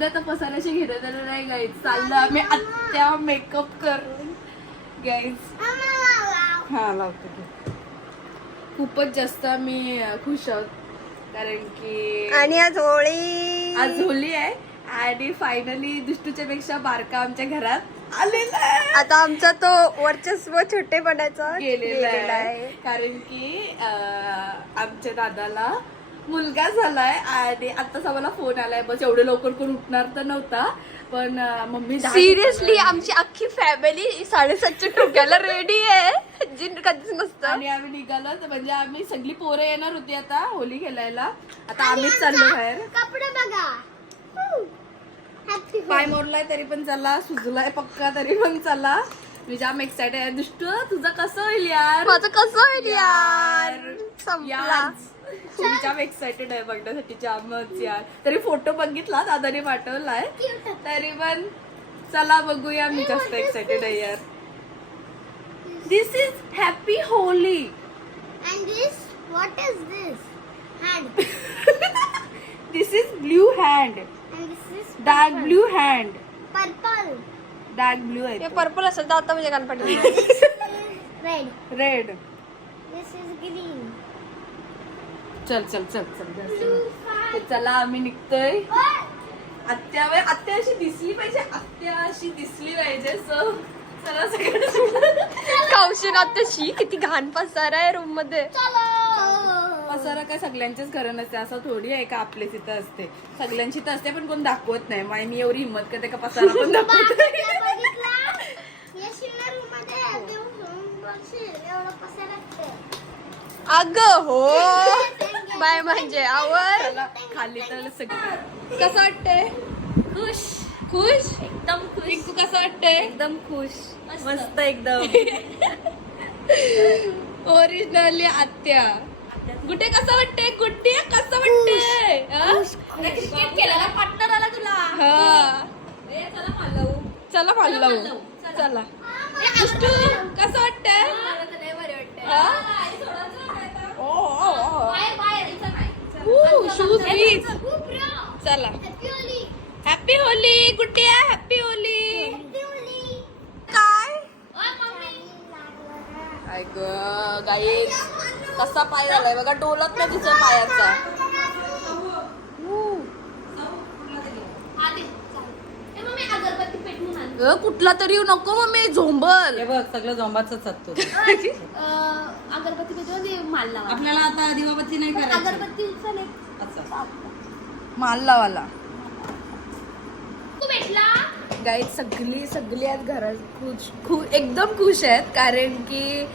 दे आता पसाराशी घेत नाही गाईज चाललं आम्ही आत्या मेकअप करून गाईज हा लावतो की. खूपच जास्त आम्ही खुश आहोत कारण की आणि आज होळी. आज होली आहे आणि फायनली दुष्टूच्या पेक्षा बारका आमच्या घरात आलेला आहे. आता आमचा तो वर्चस्व छोटेपणाचा गेलेला गेलेला आहे. कारण की आमच्या दादाला मुलगा झालाय आणि आताच आम्हाला फोन आलाय. बस एवढे लवकर कोण उठणार तर नव्हता. पण मम्मी सिरियसली आमची अख्खी फॅमिली साडेसातच्या टोक्याला रेडी आहे. जी कधीच नसतं. आणि आम्ही निघालो तर म्हणजे आम्ही सगळी पोरं येणार होती आता होली खेळायला. आता आम्हीच चाललो बाहेर. कपडे बघा. पाय मोरलाय तरी पण चला सुजलाय पक्का तरी पण चला. मी जाम एक्साइटेड आहे. दुष्ट तुझं कसं होईल यार? माझं कसं होईल यार? संपला. यार. मी जाम एक्साइटेड आहे बघण्यासाठी जामच यार. तरी फोटो बघितला दादाने पाठवलाय. तरी पण चला बघूया मी जास्त एक्साइटेड आहे यार. This is happy Holi And this, what is this? Hand. This is blue hand And this is dark blue hand purple. Dark blue हे आहे पर्पल असेल तर आता म्हणजे red. Red green. चल चल चल चल. तर चला आम्ही निघतोय. आत्या आत्या अशी दिसली पाहिजे. आत्या अशी दिसली पाहिजे सो चला सगळं. कौशिक आत्ताशी किती घाण पसार आहे रूममध्ये. पसारा काय सगळ्यांचेच खरं नसते असं थोडी आहे का आपल्या तिथं असते. सगळ्यांची तर असते पण कोण दाखवत नाही. माय मी एवढी हिंमत करते का पसारा पण दाखवत. बघितला, बघितला. या शिवना room मध्ये देऊन बघशील, एवढं पसारा असते. अग हो. बाय म्हणजे आवर. चला, खाली तर सगळं. कसं वाटतंय? खुश. खुश? एकदम खुश. पिंकू कसं वाटतंय? एकदम खुश. मस्त. एकदम. ओरिजिनली आत्या. गुड्डे कसं वाटतंय? गुड्डे कसं क्रिकेट खेळायला पार्टनर आला तुला. हा. चला पाल लावू चला कसं वाटतंय? हा? राव. चला. हॅपी होली गुड्डे हॅपी होली. काय? ओय, मम्मी. कसा पाय झालाय बघा डोलत ना तिच्या पायाचा. मम्मी. अ, कुठला तरी येऊ नको मग मी झोंबल. हे बघ सगळं जोंबाच असतो अं, अगरबत्ती पेटवून माल लावा. आपल्याला आता दिवाबत्ती नाही करायची. अगरबत्ती उचल एक. असं. माल लावाला तू भेटला? गाईत सगळी सगळी आज घरात खुश खू एकदम खुश आहेत. कारण की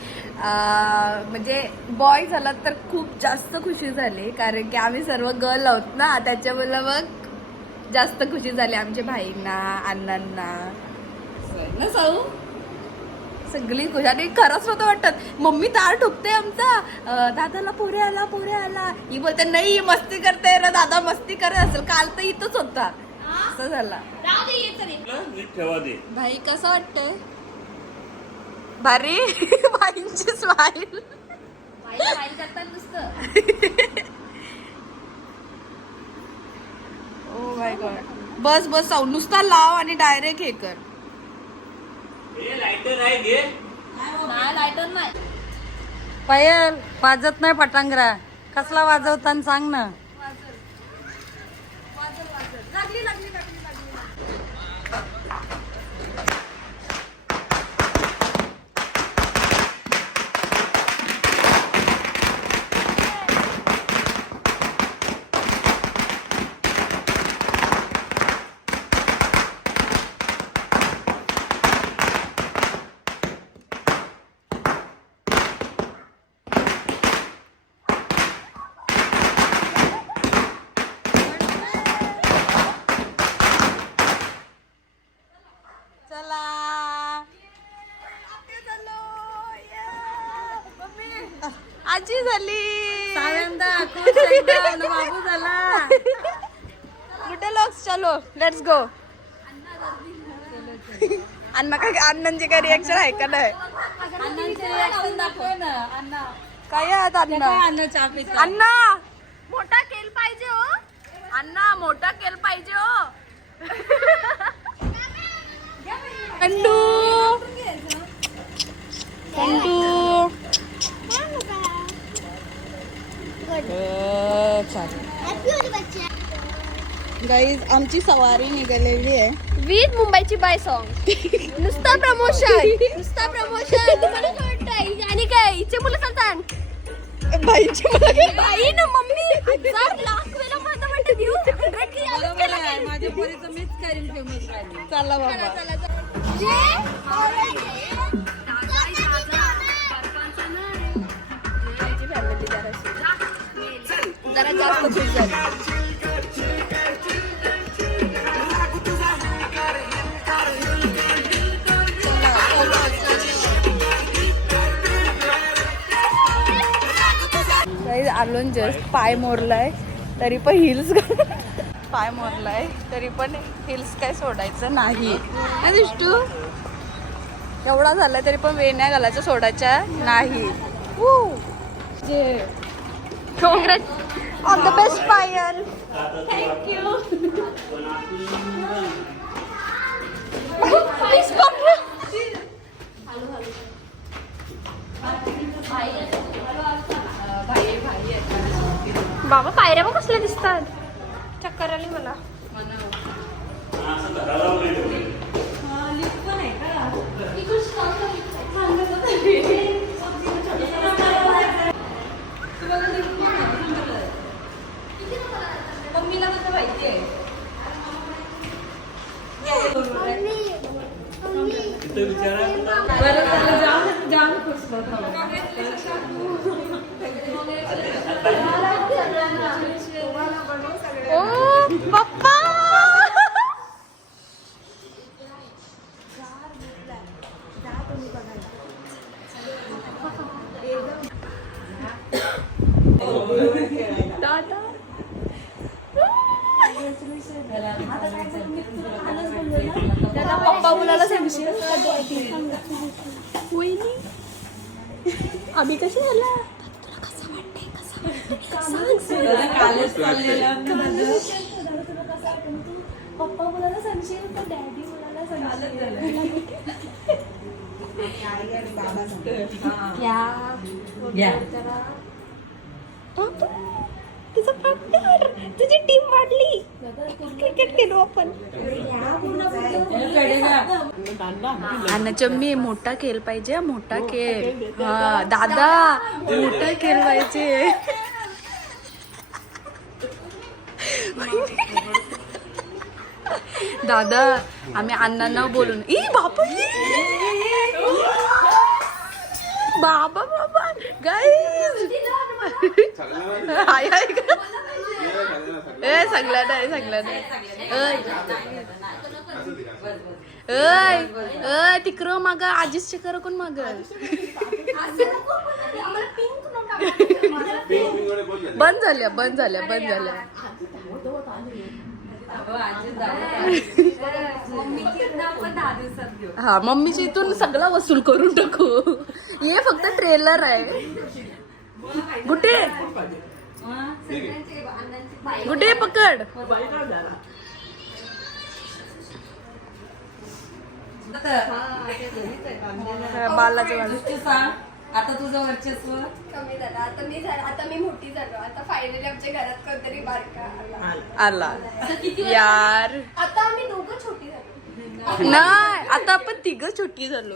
म्हणजे बॉय झाला तर खूप जास्त खुशी झाली. कारण की आम्ही सर्व गर्ल आहोत ना त्याच्यामुळे मग जास्त खुशी झाली आमच्या भाईंना अण्णांना. ना साऊ? सगळी खुश. आणि खरंच नव्हतं वाटत मम्मी तार ठोकते आमचा. दादाला पोरे आला पोरे आला. ही बोलते नाही मस्ती करते ना दादा मस्ती करत असेल. काल तर इथंच होता. असं झाला. राहू दे ये चल ये. नीट ठेवा दे. भाई कसं वाटतंय? भारी. भाईंची स्माईल करतात नुसतं. ओ माय गॉड बस बस साऊ नुसता लाव आणि डायरेक्ट हे कर. पायल वाजत नाही पटांगरा. कसला वाजवताना सांग ना. लेट्स गो अण्णा काय अण्णांचे काय रिॲक्शन आहे का नाही? काय आहेत अण्णा? अण्णा मोठा केल पाहिजे हो. अण्णा मोठा केल पाहिजे हो. काही आमची सवारी निघालेली आहे. विथ मुंबईची बाय सॉन्ग नुसता प्रमोशन नुसता प्रमोशन तुम्हाला काय वाटतंय? आणि काय? हिचे मुलं चालतात बाईची मला काय- बाई ना मम्मी. हजार लाख वेळा माझं म्हणते देऊ directly आम्हीच बरोबर केलं. आहे माझ्या पोरीचं मीच करीन फेमस राहिली चला बाबा. जे जरा जास्त खुश झाली. Guys, आलो जस्ट पाय मोरलाय तरी पण हिल्स पाय मोरलाय तरी पण हिल्स काय सोडायचं नाही. ना दिष्टू? एवढा झाला तरी पण वेण्या घालायचं सोडायच्या नाही. ऑन द बेस्ट पायल बाबा पायऱ्या मग कसल्या दिसतात. चक्कर आली मला असं घराला ओ पप्पा पप्पा तिचा पार्टनर तुझी टीम वाढली. क्रिकेट खेळू आपण. आणि चम्मी मोठा खेळ पाहिजे मोठा खेळ. हा दादा मोठा खेळ पाहिजे दादा आम्ही अण्णांना बोलून ई बाबा बाबा बाबा गाईज हाय हाय. ए सांगला नाही सांगला नाही ऐ. ऐ ऐ तिकडं हो माग आजीच कर कोण माग? बंद झाल्या बंद झाल्या बंद झाल्या. हा मम्मीच्या इथून सगळा वसूल करून टाकू. हे फक्त ट्रेलर आहे. गुटे गुटे पकड. आता तुझं वर्चस्व. कमी झालं. आता मी आता मी मोठी झालो. आता फायनली आमच्या घरात कोणतरी बारका आला. आला. यार. आता आम्ही दोघं छोटी झालो. नाही आता आपण तिघ छोटी झालो.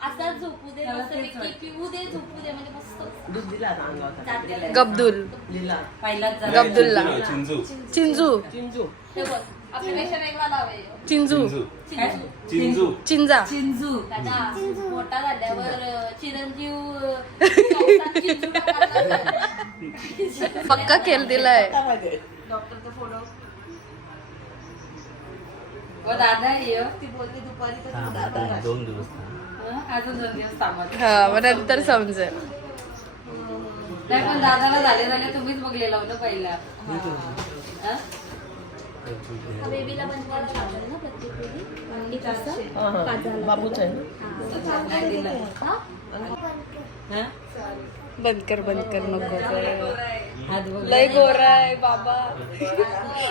असा झोपू दे मस्तपैकी पिऊ दे झोपू दे म्हणजे मस्त. गब्दुल. पहिलाच गब्दुल्ला. चिंजू चिंजू हे बघ अभिनेशन वेगळा लावे चिंजू चिंजू चिंजू चिंजा चिंजू दादा मोठा झाल्यावर अं, चिरंजीव अं, चिंचू टाकायला पक्का खेळ दिलाय. डॉक्टरचा फोटो व दादा ये ती बोलली दुपारी दोन दिवस दोन हा मग नंतर समजेल. नाही पण दादाला झाले झाले तुम्हीच पहिला. हं? बाबूच आहे बंद कर बंद कर नको लय गोरा आहे. बाबा.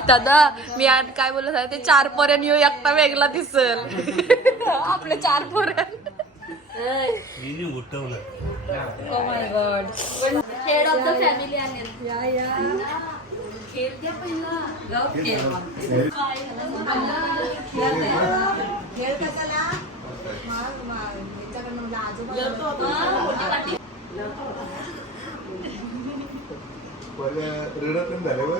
दादा मी आज काय बोलत आहे ते चार पोऱ्यान येऊ एकटा वेगळा दिसल. आपले चार पोऱ्यान. हेड ऑफ द फॅमिली रडत झाल्यावर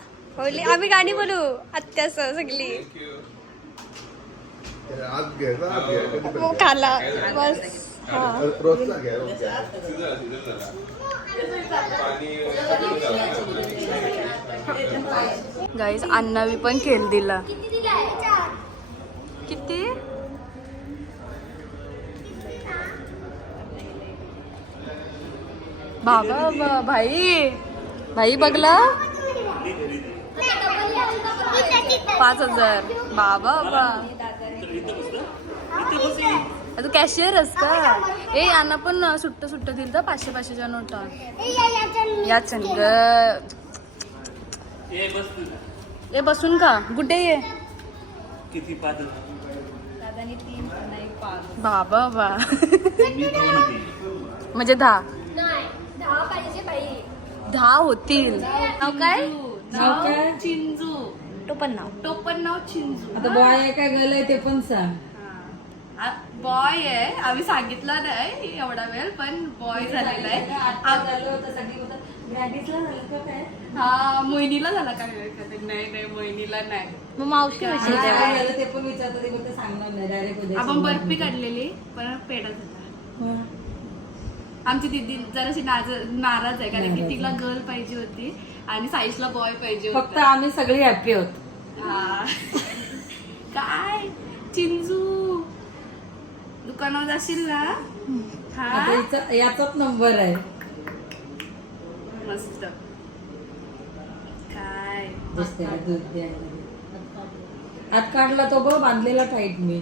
होली आम्ही गाणी बोलू आत्यास सगळी. खाला बस गाईज अण्णावी पण खेळ दिला. किती? बाबा बा- भाई. भाई बघला? पाच हजार. बाबा बा तू कॅशियर आहेस का? ए यांना पण सुट्ट सुट्ट दिल तर पाचशे पाचशेच्या नोटा या चंग ए बसून का कुठे ये? किती पाच बाबा बा म्हणजे दहा. दहा पाहिजे बाई. दहा होतील. नाव काय? नाव काय? चिंजू. टोपण नाव टोपण नाव चिंजू आता बॉय आहे काय गर्ल आहे ते पण सांग. बॉय आहे. आम्ही सांगितलं नाही एवढा वेळ पण बॉय झालेला आहे. हा मोहिनीला झाला काय वेळ कधी? नाही नाही मोहिनीला नाही. मग मावशी होती काय झालं ते पण विचारतात ते बोलते सांगणार नाही डायरेक्ट आपण बर्फी काढलेली पण पेढा झाला. आमची दिदी जराशी नाज नाराज आहे कारण की तिला गर्ल पाहिजे होती. आणि साईशला बॉय पाहिजे फक्त होता आम्ही सगळी हॅप्पी होत. हा. काय? चिंजू. दुकानावर जाशील ना? हा? आता हिचा- याचाच नंबर आहे. मस्त. काय? दुसऱ्याला दूध द्यायला. हात काढला तो बघ बांधलेला टाईट मी.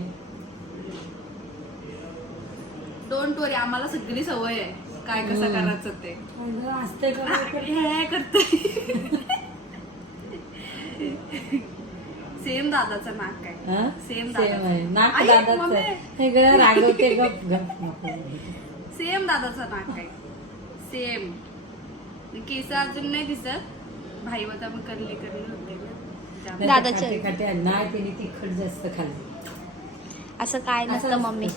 डोंट वरी आम्हाला सगळी सवय आहे. काय कसं करायचं ते? असते हे करते सेम दादाचं नाक दादाचं. दादाच. हे गळ्या रागवते गप गप नको. सेम दादाचं नाक आहे सेम. केस अजून नाही दिसत. भाई होता मग करली करली होते दादाचे. नाही तिने तिखट जास्त खाल्ली. असं काय नसतं मम्मी.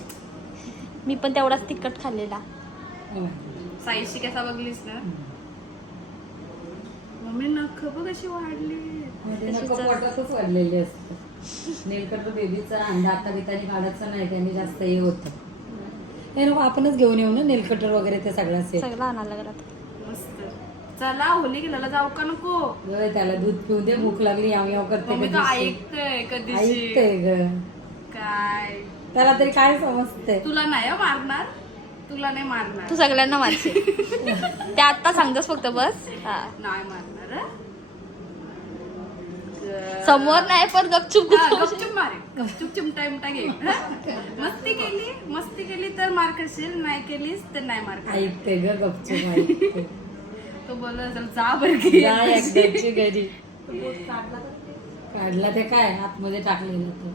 मी पण तेवढाच तिखट खाल्लेला. हो. साईशी कसा बघलीस ना मम्मी नख बघ कशी वाढली. नको पोटातच वाढलेले असतं. नेलकटर बेबीचा अंडा आता बितानी काढायचं नाही त्याने जास्त हे होतं. हे नको आपणच घेऊन येऊ ना नेलकटर वगैरे ते सगळं सेट सगळं आणायला घरात मस्त. चला होली गेला जाऊ का नको? गं, त्याला दूध पिऊ दे भूक लागली याव याव करते मम्मी तो कधीची. ऐकतोय कधीची ऐकते ग. काय? त्याला तरी काय समजते तुला नाही हं मारणार? तुला नाही मारणार. तू सगळ्यांना मारते ते आता सांगतोस फक्त बस. हा. नाही मारणार हं? समोर नाही पण गपचूप हा, गपचूप मारे गपचूप चिमटा विमटा घे हं? मस्ती केली मस्ती केली तर मार खाशील नाही केलीस तर नाही मार खाशील. ऐकते ग गपचूप ऐकते. तो बोलत असेल जा बरं की जा एकदाची घरी. काढला ते काय? आतमध्ये टाकलेलं तो.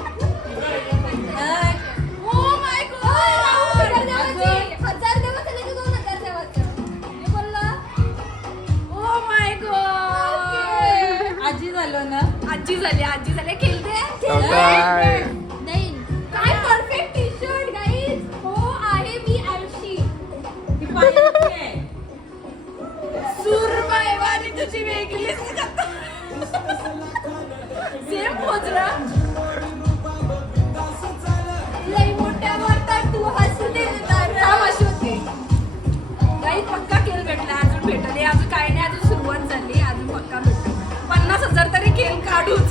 झाली आजी झाली. खेळते काय परफेक्ट टी शर्ट गाईज हो आहे मी आळशी सुरमयवारी तुझी सेम पोचरा लई मोठ्या वाटतात तू हसू दे काम अशी होती. काही पक्का केल भेटला. अजून भेटले अजून काय नाही. अजून सुरुवात झाली. अजून पक्का भेटला. पन्नास हजार तरी केल काढूच.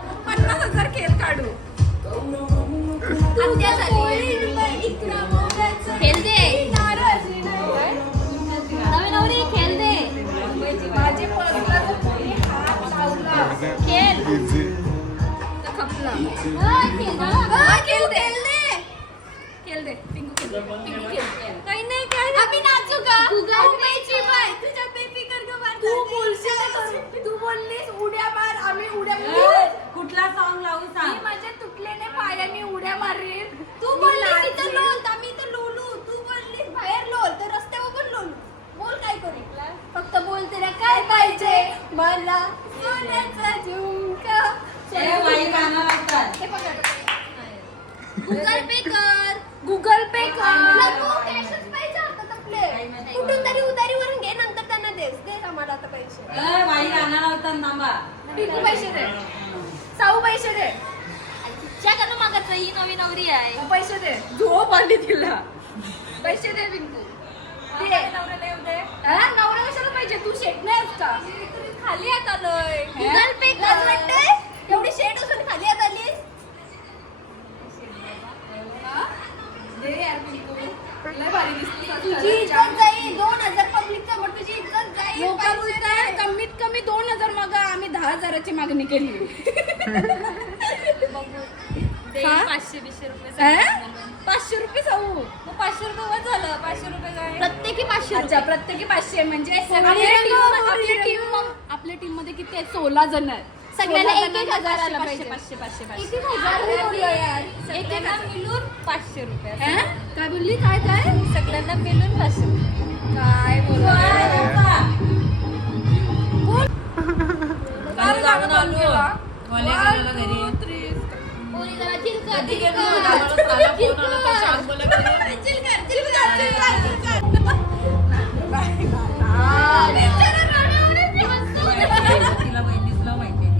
मारीन तू बोललीस इथं लोल तर आम्ही इथं लोलू. तू बोललीस बाहेर लोल तर रस्त्यावर पण लोलू. बोल काय करू? फक्त बोल त्याला काय पाहिजे? मला सोन्याचा झुमका. बाई गाणं लागतात हे पकड गुगल पे कर. गुगल पे कर. नको कॅशच पाहिजे आता आपले. कुठून तरी उधारीवरून घे नंतर त्यांना देस. दे आम्हाला आता पैसे. बाई गाणं लावतात पिंकू पैसे दे साऊ पैसे दे तुझ्याकडनं मागत ही नवी नवरी आहे. पैसे दे. झोप आली तिला. पैसे दे पिंकू. दे. हा, नवरा कशाला पाहिजे? तू शेट नाही आहेस का खाली आत आलोय. गुगल पे कर वाटते एवढी शेट असून खाली आत आली दे यार पिंकू. लय भारी दिसते तुझी इज्जत जाईल. दोन हजार पब्लिक समोर तुझी इज्जत जाईल. लोक पैसे बोलताय दे. कमीत कमी दोन हजार मग. आम्ही दहा हजाराची मागणी केली. हा? पाचशे बिशे रुपये अं? पाचशे रुपये साऊ मग पाचशे रुपये वर झालं. पाचशे रुपये काय? प्रत्येकी पाचशे अच्छा प्रत्येकी पाचशे. म्हणजे आपल्या टीम आपल्या टीम आपल्या टीममध्ये किती आहेत? सोळा जण आहेत. सगळ्यांना सोळा एक एक जणांना हजार आला पाचशे, पाहिजे. पाचशे, पाचशे, किती पाचशे. हजार मिळवलं यार सगळ्यांना मिळून पाचशे रुपये. अं? काय बोलली? काय काय? सगळ्यांना मिळून पाचशे रुपये. काय चिलका. चिलका. चिलका, चिलका, चिलका. आ, बिचारा रडवणे दिवस सोडले. तिला बहिणीसला माहिती आहे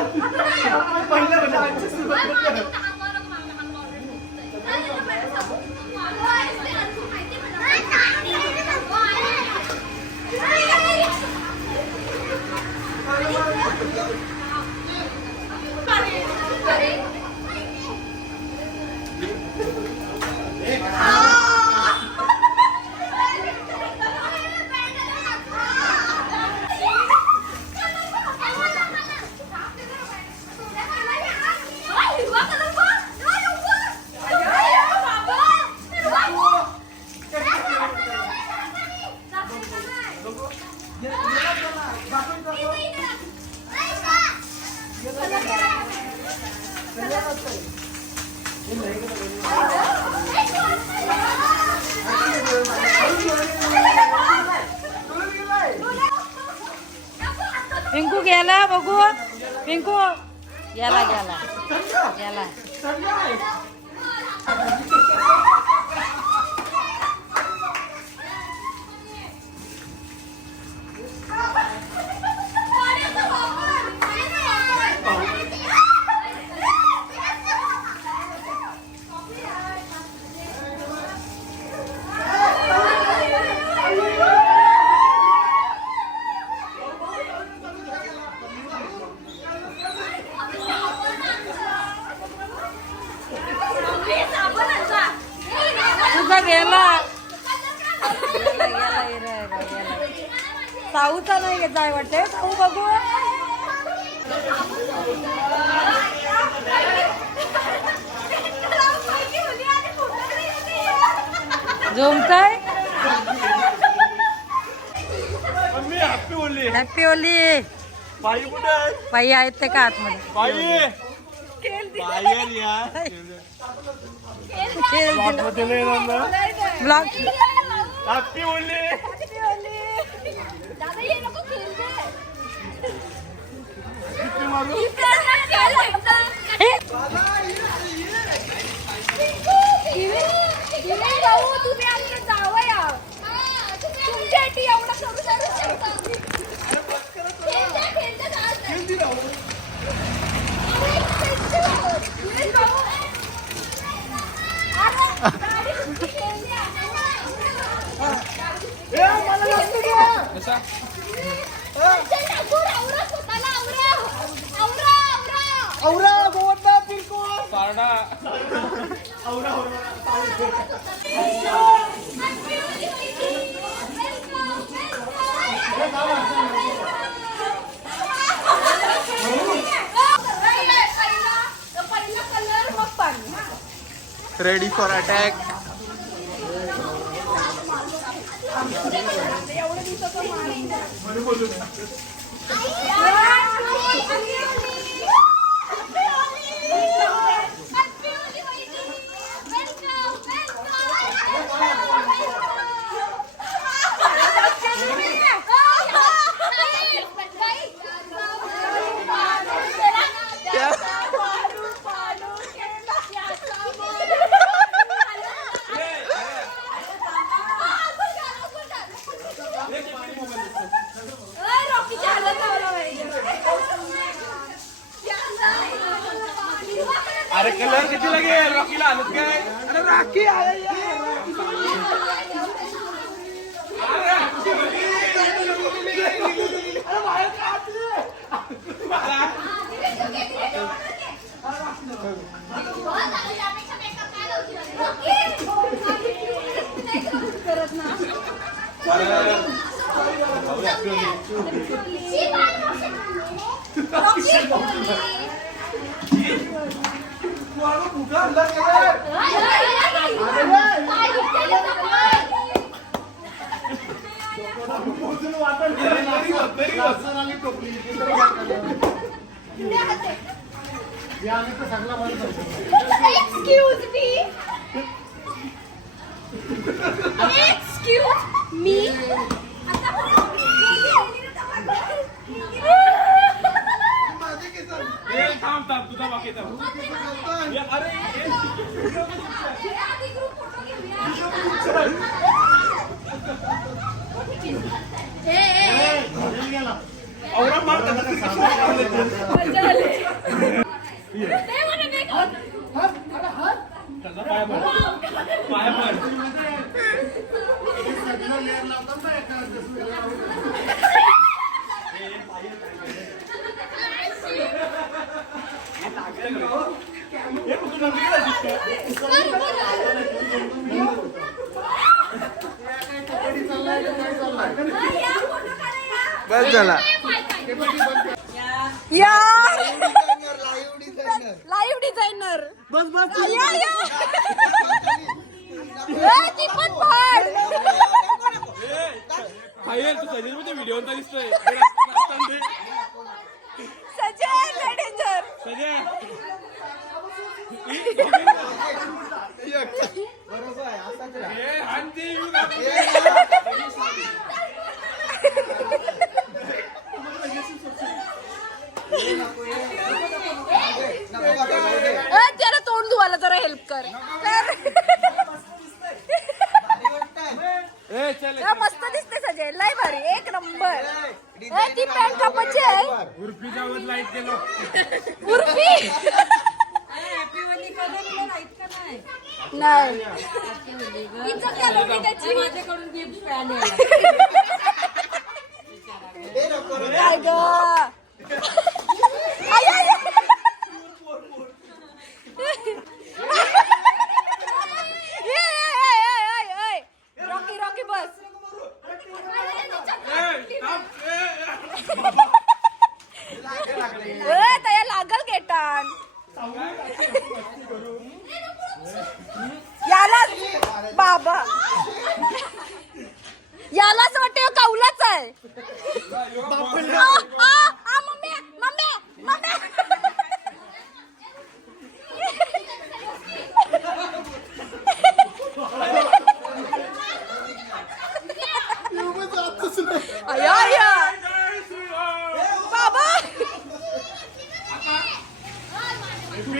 बाई आहेत ते का आतमध्ये? बाई बाहेर या ब्लॉग हॅपी ओली दादा ये नको खेळते तुम्ही आमच्या जावया तुमच्यासाठी एवढं करू करू खेळते खेळते पहिला कलर मग पाणी रेडी फॉर अटॅक अरे कलर किती लागेल रॉकीला आणत काय अरे राखी Excuse थांब थांब तुझा बाकी अरे औरा पाय पड पाय पड बस झाला. या लाईव्ह डिझायनर बस बस या या. ए, ती पण पाड. खाईल तू सजील मध्ये व्हिडिओ दिसतोय सजय लय डेंजर सजय ए, आणते येऊन आपण. अ, त्याला तोंड धुवायला जरा हेल्प कर कर. ए, चल अ, मस्त दिसते सजय लय भारी एक नंबर अ, ती पॅन्ट कापाची आहे उर्फीच्या वर लाइट गेलो उर्फी नाही इज्जत घालवली मी त्याची माझ्याकडून गिफ्ट पॅन काय गं?